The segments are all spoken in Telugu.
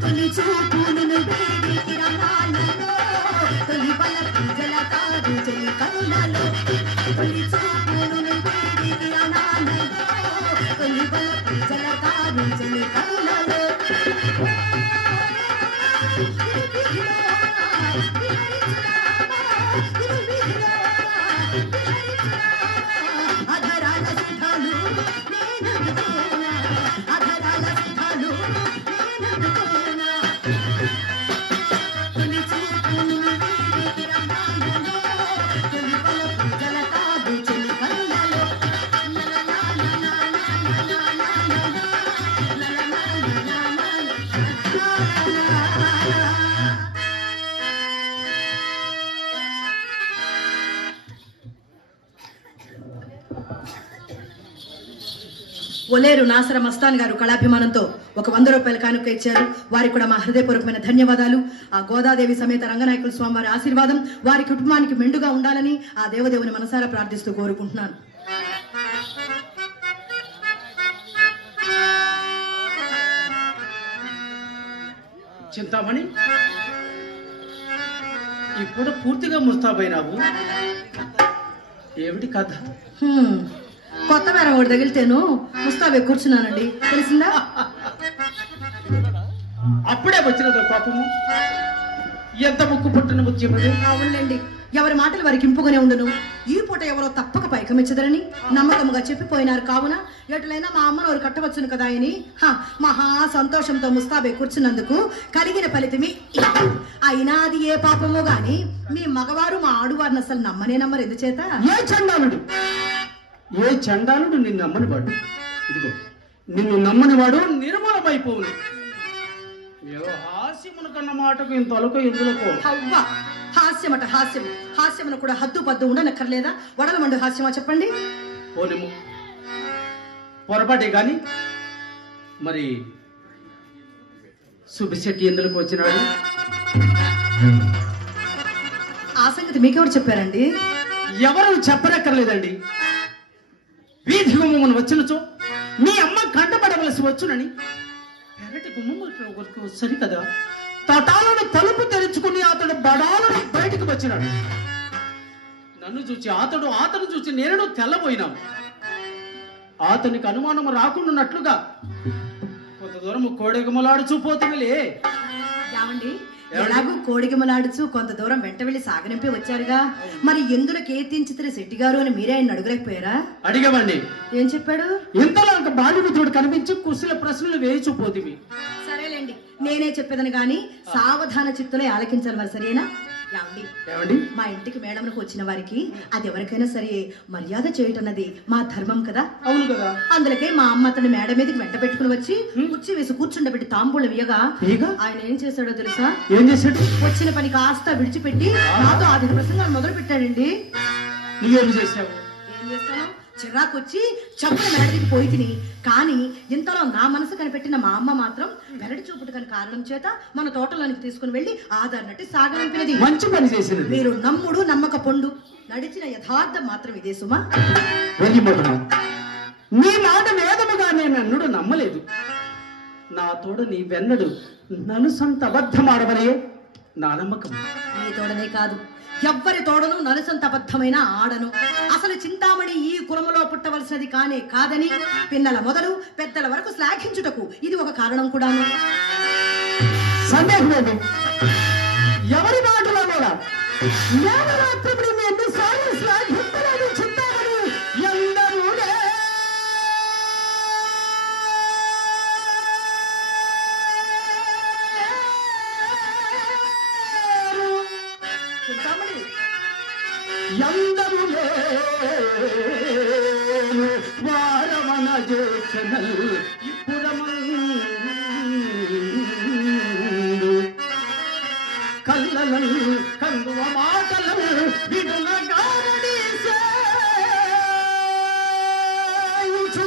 తొలి చూపులను వేడి కిరణాలలో తొలి బలపు జలతారు చెలి కరుణలో తొలి చూపులను వేడి కిరణాలలో తొలి బలపు జలతారు చెలి కరుణలో అధరాల సుధాలు నేనందుకోనా అధరాల సుధాలు నేనందుకోనా తొలి చూపులను వేడి కిరణాలలో తొలి బలపు జలతారు చెలి కరుణలో ఒలేరు నాసర మస్తాన్ గారు కళాభిమానంతో ఒక 100 రూపాయల కానుక ఇచ్చారు. వారికి కూడా మా హృదయపూర్వకమైన ధన్యవాదాలు. ఆ గోదాదేవి సమేత రంగనాయకుల స్వామి వారి ఆశీర్వాదం వారి కుటుంబానికి మెండుగా ఉండాలని ఆ దేవదేవుని మనసారా ప్రార్థిస్తూ కోరుకుంటున్నాను. చింతామణి, ఇప్పుడు పూర్తిగా ముస్తాబైనావు. ఏమిటి కథ? కొత్త బేరం ఒకటి తగిలితేను ముస్తాబే కూర్చున్నానండి, తెలిసిందా? అప్పుడే వచ్చినదో కోపము? ఎంత ముక్కు పుట్టిన ముత్యమది. అవునులేండి, ఎవరి మాటలు వారికి ఇంపుగానే ఉండును. ఈ పూట ఎవరో తప్పక పైకమిచ్చదరని నమ్మకముగా చెప్పిపోయినారు. కావున ఎటులైనా మా అమ్మను వారు కట్టవచ్చును కదా అని మహా సంతోషంతో ముస్తాబే కూర్చున్నందుకు కలిగిన ఫలితమే. అయినా అది ఏ పాపమో గాని మీ మగవారు మా ఆడువారిని అసలు నమ్మనే నమ్మరు. ఎందుచేత? ఏ చండాలుడు నిన్ను నమ్మనివాడు. ఇదిగో నిన్ను నమ్మనివాడు నిర్మూలమైపోవును. ఏదో హాస్యమును కన్న మాటకు ఇంత అలక ఎందులకు? అవ్వా, హాస్యమట హాస్యం. హాస్యమును కూడా హద్దు పద్దు ఉండనక్కర్లేదా? వడలమండు హాస్యమా చెప్పండి. పోలేము, పొరపాటే గాని మరి సుబ్బిశెట్టి ఎందుకు వచ్చినాడు? ఆ సంగతి మీకెవరు చెప్పారండి? ఎవరు చెప్పనక్కర్లేదండి. వీధి గుమ్మను వచ్చినచో మీ అమ్మ కంటపడవలసి వచ్చునని పెరటి గుమ్మకు సరికదా తటాలను తలుపు తెరుచుకుని అతడు బడాలను బయటకు వచ్చినాడు. నన్ను చూచి అతను చూచి నేను తెల్లబోయినాను. అతనికి అనుమానం రాకుండాన్నట్లుగా కొంత దూరం కోడెగమలాడుచూ పోతుమిలే. యావండి, ఎలాగూ కోడిగిమలాడుచు కొంత దూరం వెంట వెళ్లి సాగనింపి వచ్చారుగా, మరి ఎందులో కీర్తించితే శెట్టి గారు అని మీరే ఆయన అడగలేకపోయారా? అడిగామండి. ఏం చెప్పాడు? ఇంతలో ఒక బాలుడు కనిపించి కుశల ప్రశ్నలు వేయిచుపోతివి. సరేలేండి, నేనే చెప్పేదని గాని సావధాన చిత్తులే ఆలకించాలి మరి, సరేనా? ఏమండి, మా ఇంటికి మేడమునకు వచ్చిన వారికి అది ఎవరికైనా సరే మర్యాద చేయటన్నది మా ధర్మం కదా. అవును కదా. అందులోకే మా అమ్మ అతని మేడ మీదకి వెంట పెట్టుకుని వచ్చి కుర్చీ వేసి కూర్చుండబెట్టి తాంబూలం ఇయ్యగా ఆయన ఏం చేశాడో తెలుసా? ఏం చేశాడు? వచ్చిన పని కాస్త విడిచిపెట్టి నాతో ఆది ప్రసంగాలు మొదలు పెట్టాడండి. నువ్వేం చేశావు? ఏం చేస్తాను? చిరాకొచ్చి చెప్పుల మెరడికి పోయి తిని, కానీ ఇంతలో నా మనసు కనిపెట్టిన మా అమ్మ మాత్రం మెరడి చూపుట కాని కారణం చేత మన తోటలోనికి తీసుకుని వెళ్లి ఆధారనట్టు సాగనింపినది. మంచి పని చేసినది. మీరు నమ్ముడు నమ్మక పొండు నడిచిన యథార్థం మాత్రం ఇదే సుమా. నీ మాట వేదముగా నేను అన్నుడు నమ్మలేదు. నా తోడు నీ వెన్నడు నన్ను సొంత అబద్ధమాడవలే నా నమ్మకం. నీ తోడనే కాదు, ఎవ్వరి తోడను నలుసంత అబద్ధమైన ఆడను. అసలు చింతామణి ఈ కులములో పుట్టవలసినది కానే కాదని పిన్నల మొదలు పెద్దల వరకు శ్లాఘించుటకు ఇది ఒక కారణం కూడాను. సందేహం లేదు. ఎవరి మాటలో కూడా నేను రాత్రి ఎన్నిసార్లు శ్లాఘించలేదు చింతామణి. ఎందరూ ఎందరూ వారవన చేసనల్ ఇప్పుడమందు కల్లలను కందువ మాటలను విడుల గారడి చేయించు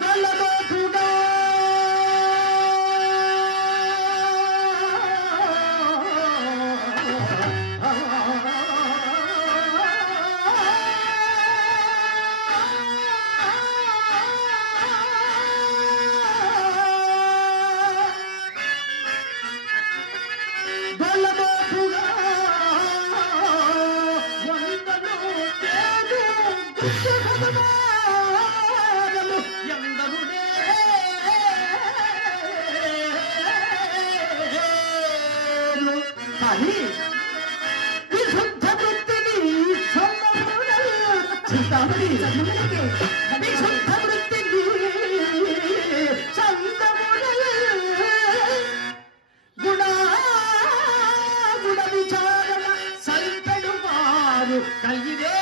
దళదోటుగా ఎందరుడే కానీ విశుద్ధ వృత్తిని చింతామణి విశుద్ధ వృత్తిని గుణ విచారణ సంతడు వారు కలిగిదే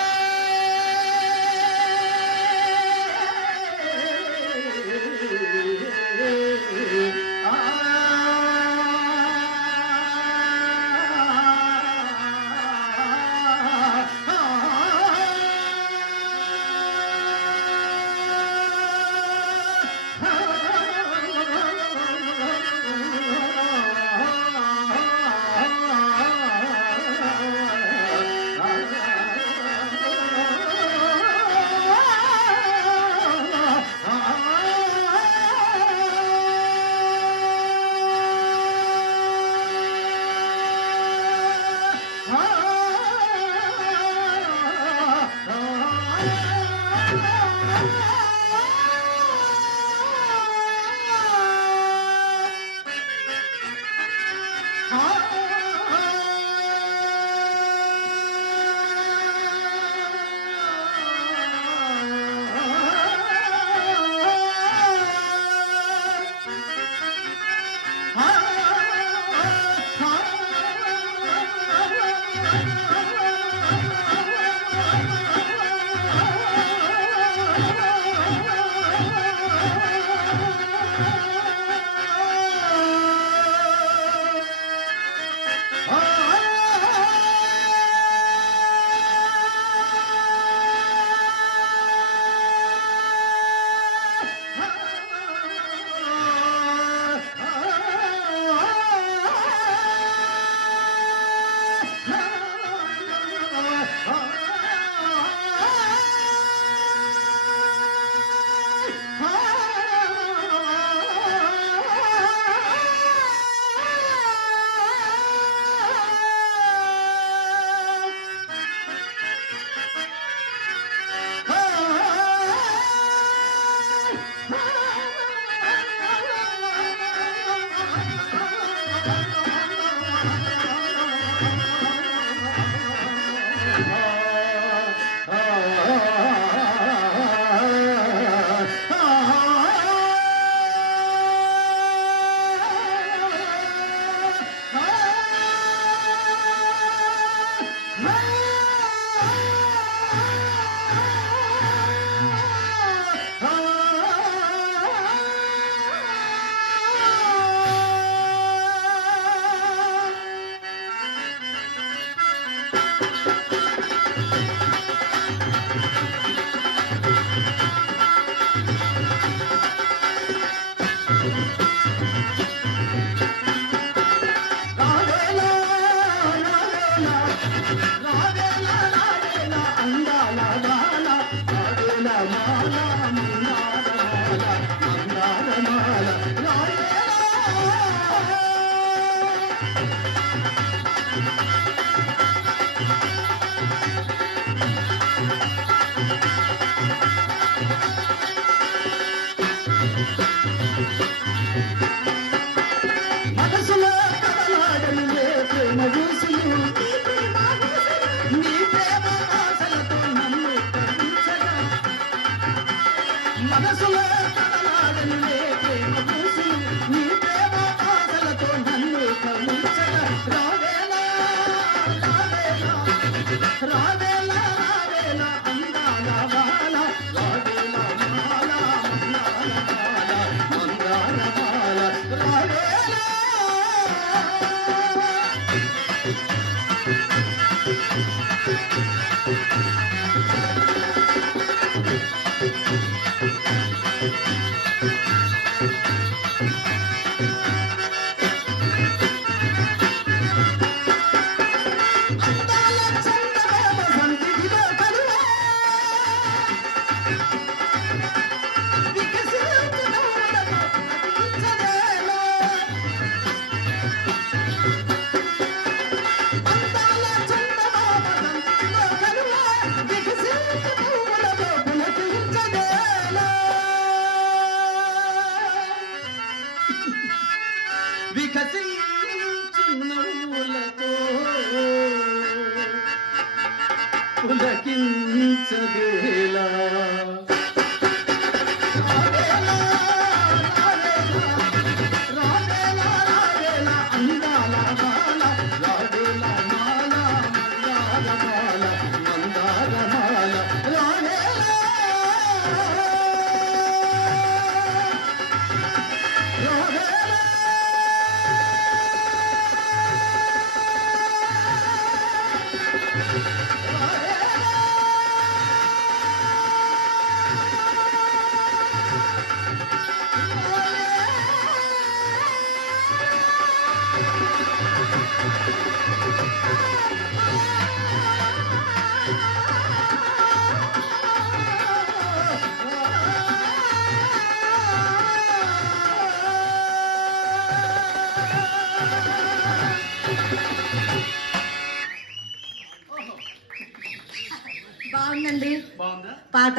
ఏమిటి బాగుందా? పాట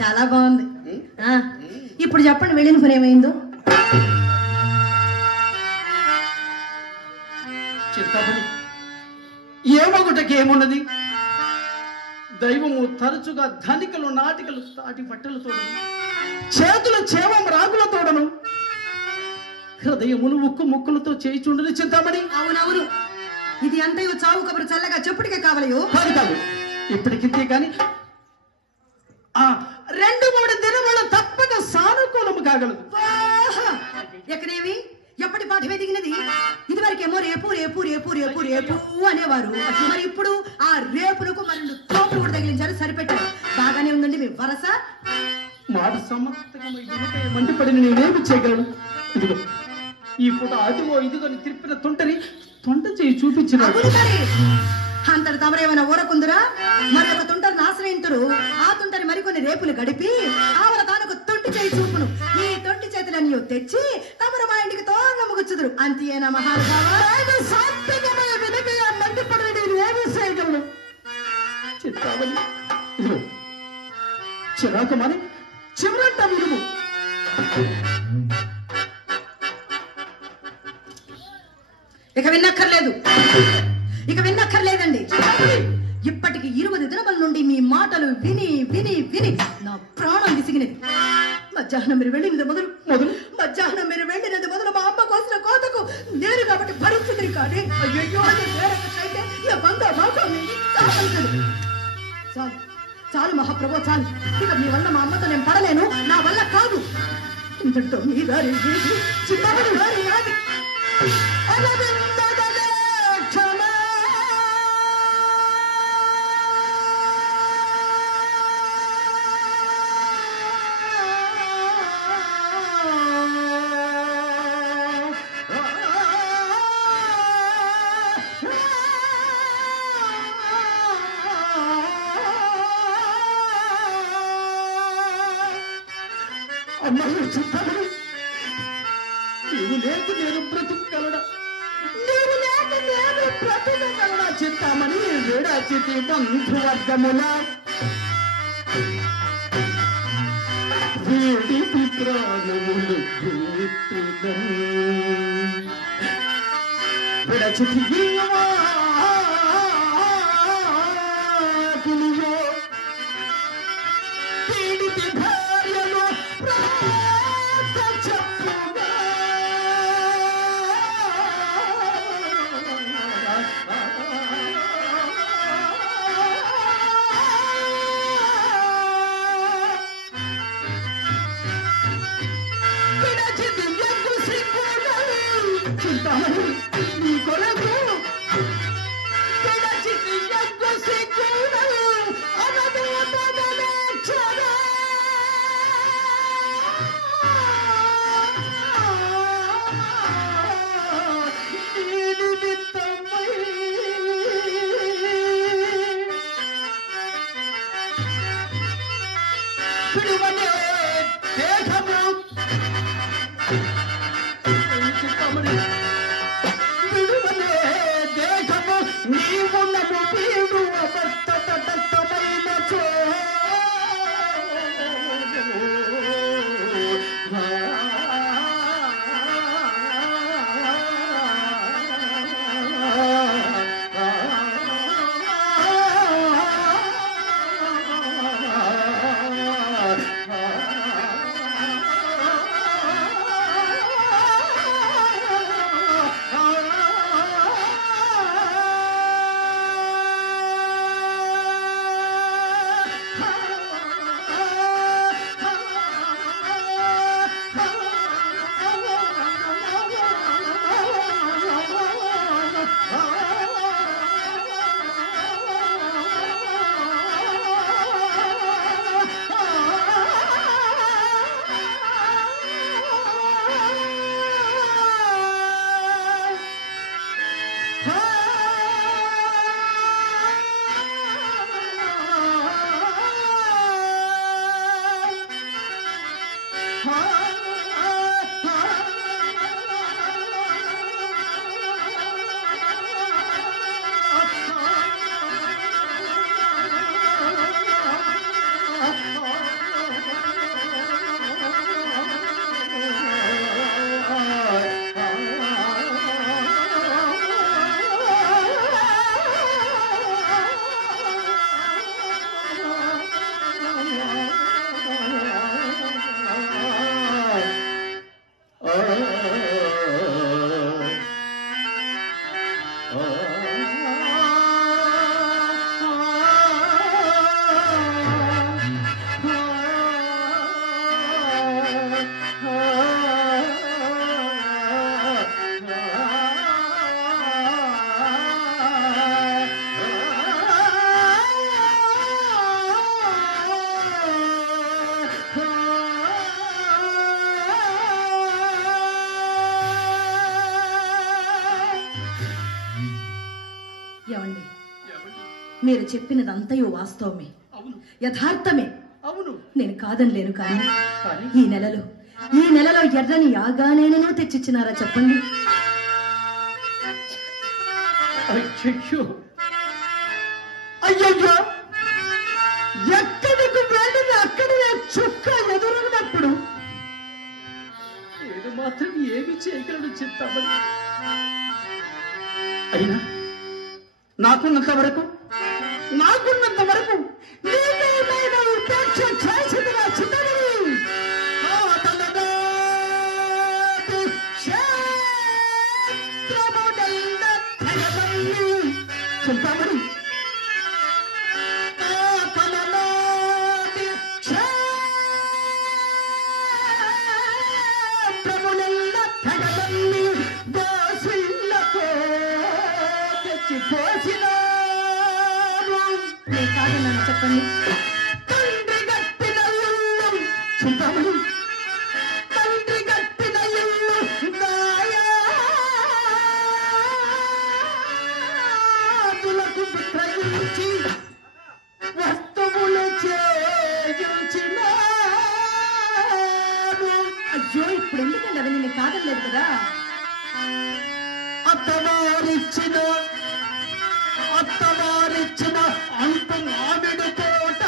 చాలా బాగుంది. ఇప్పుడు చెప్పండి వెళ్ళిన పని ఏమైందో. చింతామణి, ఏమొకటికి ఏమున్నది? దైవము తరచుగా ధనికలు నాటికలు తాటి పట్టెలతోడను, చేతులు చేవం రాగులతోడను, హృదయమును ఉక్కు ముక్కులతో చేయిచుండని చింతామణి. అవునవును, ఇది అంతయో చావు కబురు చల్లగా చెప్పుడికే కావలయో కాదు కాదు, ఇప్పటికింతే కాని 2-3 దినములు తప్పక సానుకూలము కాగలదు. ఎక్కడేవి ఎప్పటి పాఠమే దిగినది? ఇది వరకేమో రేపు రేపు రేపు రేపు రేపు అనేవారు. మరి ఇప్పుడు ఆ రేపులకు మరి తోపులు కూడా తగిలించారు, సరిపెట్టారు. బాగానే ఉందండి మీ వరస. మాట సమ్మతంగా మండిపడిన నేనేమి చేయగలను? ఇదిగో ఈ పూట అదిగో ఇదిగో తిప్పిన తొంట చేయి చూపించిన అంతటి తమరేమైనా ఊరకుందురా? మరి ఒక తుంటరిని ఆశ్రయింతురు, ఆ తుంటరి మరికొన్ని రేపులు గడిపి ఆవల తానొక తొంటి చేయి చూపును, ఈ తొంటి చేతులన్నీ తెచ్చి తమరు మా ఇంటికి తోరణము గుచ్చుదురు. అంతేనా మహానుభావా? చిరాకమని చివరంట విలువు. ఇక విన్నక్కర్లేదండి. ఇప్పటికి 20 దినముల నుండి మీ మాటలు విని విని విని నా ప్రాణం విసిగినది. మధ్యాహ్నం మీరు వెళ్ళినది మొదలు మా అమ్మ కోసిన కోతకు నేను కాబట్టి పరిస్థితి కానీ అయ్యో చాలు మహాప్రభు, చాలు. ఇక మీ వల్ల మా అమ్మతో నేను పడలేను, నా వల్ల కాదు. ఇంతటితో మీ దారి చిన్నవాడి దారి నాది. నీవు లేక నేను బ్రతుకగలడా? చింతామణి విడచితి బంధువర్గముల వేడితి ప్రాణములు విడచితి పీడితి భార్యలు మీరు చెప్పినదంతయు వాస్తవమే, అవును యథార్థమే. అవును. నేను కాదనలేను కానీ కానీ ఈ నెలలో ఎర్రని యాగానేనో తెచ్చిచ్చినారా చెప్పండి. అయ్యయ్యో అయ్యయ్యో, ఎక్కడికి వెళ్ళిన అక్కడే చుక్క ఎదురున్నప్పుడు నేను మాత్రం ఏమి చేయగలను చెప్తామని. అయినా నాకున్నంత వరకు నీకేమైనా ఉపేక్ష చేసింది నా చిన్నది. చింతామణి కాదన్నాను చెప్పండి. తండ్రి గట్టిన ఇల్లు చింతామణి, తండ్రి గట్టిన ఇల్లు దాయాదులకు విక్రయించి వస్తువులు చేయించినారు. అయ్యో ఇప్పుడు ఎందుకండి అది నేను కాదనలేదు కదా. అత్తవారిచ్చిన అంత మామిడి తోట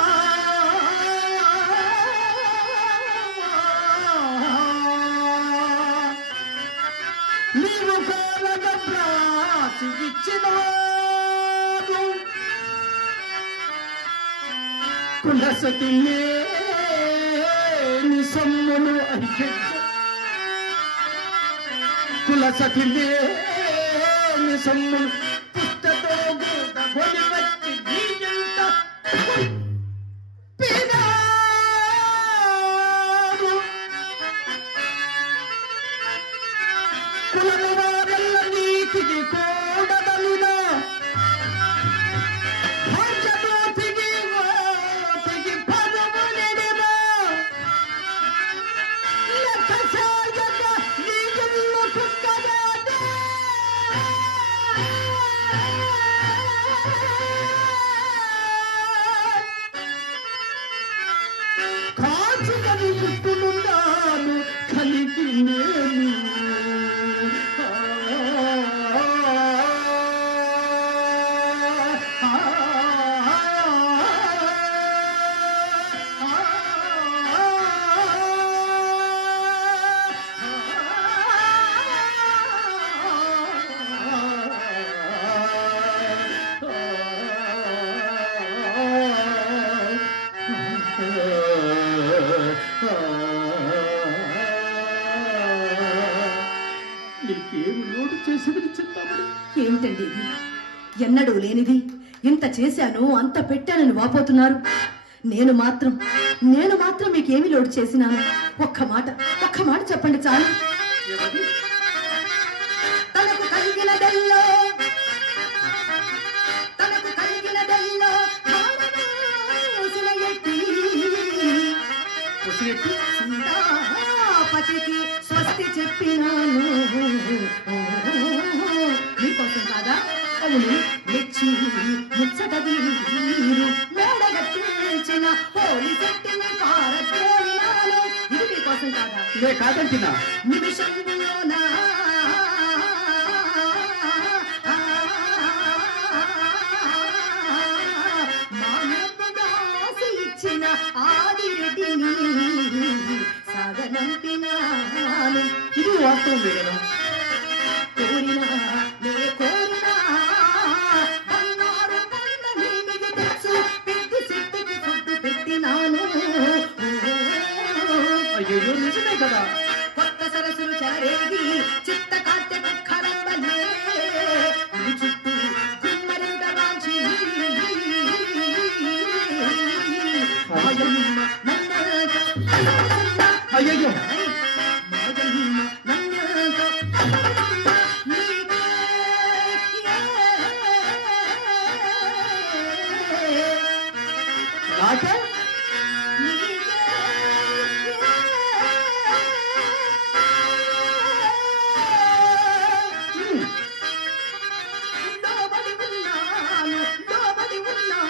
నీవు కోరగ ప్రాచి ఇచ్చినావు. కులసతి లేని సొమ్మును కులసతి లేని సొమ్మును పుస్తతో గూడ గొలి వచ్చి నీయంత పినారు. కులము వారెల్ల నీకిది కూడదలినా భాగ్యదూతికి ఓటికి పదములెడినా లెక్క సాయక నీ ఇల్లు కుక్కదాదా. కాచుకని ఇప్పుడున్నాను కలిగి నేను. నీకేమి లోటు చేసేది చెప్తామని. ఏమిటండి ఇది? ఎన్నడూ లేనిది ఇంత చేశాను అంత పెట్టానని వాపోతున్నారు. నేను మాత్రం మీకేమి లోటు చేసినాను? ఒక్క మాట చెప్పండి చాలు. తనకు కలిగినదెల్లో సీతాపతికి స్వస్తి చెప్పినాను. మీకోసం కాదా? అవును, మెచ్చి ముచ్చట వీరు మేడగట్టించిన పోలి పెట్టిని పారతోలినాను. ఇది మీకోసం కాదా? నే కాదంటినా నిమిషంలోనా మానవుదాసి ఇచ్చిన ఆదిరెడ్డిని సాగనంపినాను. ఇది వాస్తవం కదా. కోరినా బంగారు కొండ నీకు తెచ్చు పెద్ద చెట్టుకి ఫుడ్డు పెట్టినాను. అయ్యో నిజమే కదా. కొత్త సరస్సులు చెలరేగి చిత్త కాట్య కుక్కరంబలే నీ చుట్టూ గుమ్మరింట రాంచి అయ్యయ్యో నాకే లోబడి ఉన్నాను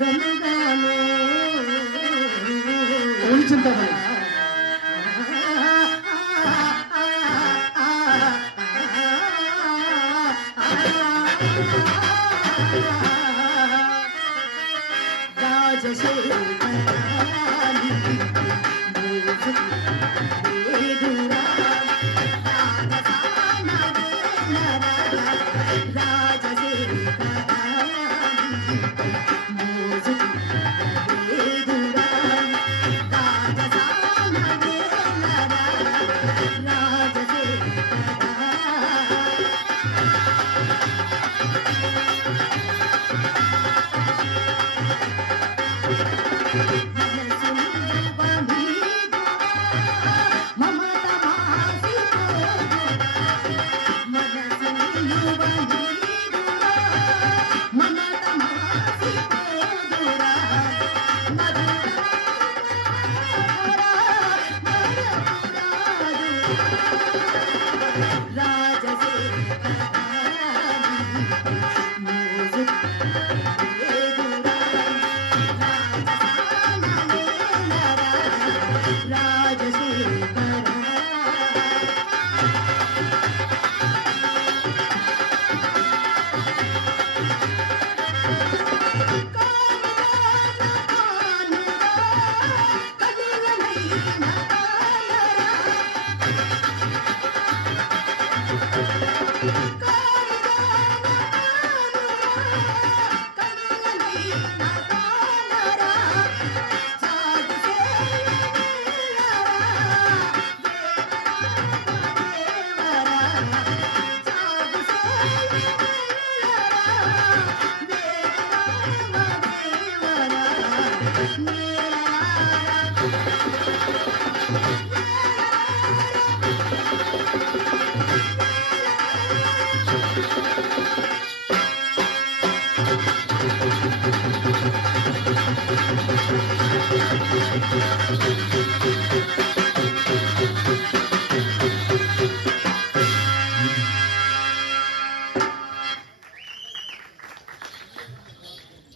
నిజముగాను అవును చింతామణి.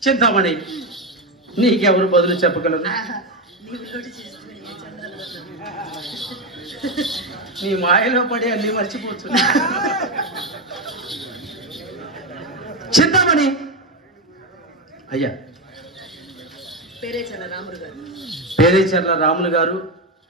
చింతామణి, నీకెవరు బదులు చెప్పగలరు? నీ మాయలో పడి అన్ని మర్చిపోవచ్చు. చింతామణి అయ్యా, పేరేచర్ల రాములు గారు పేరేచర్ల రాములు గారు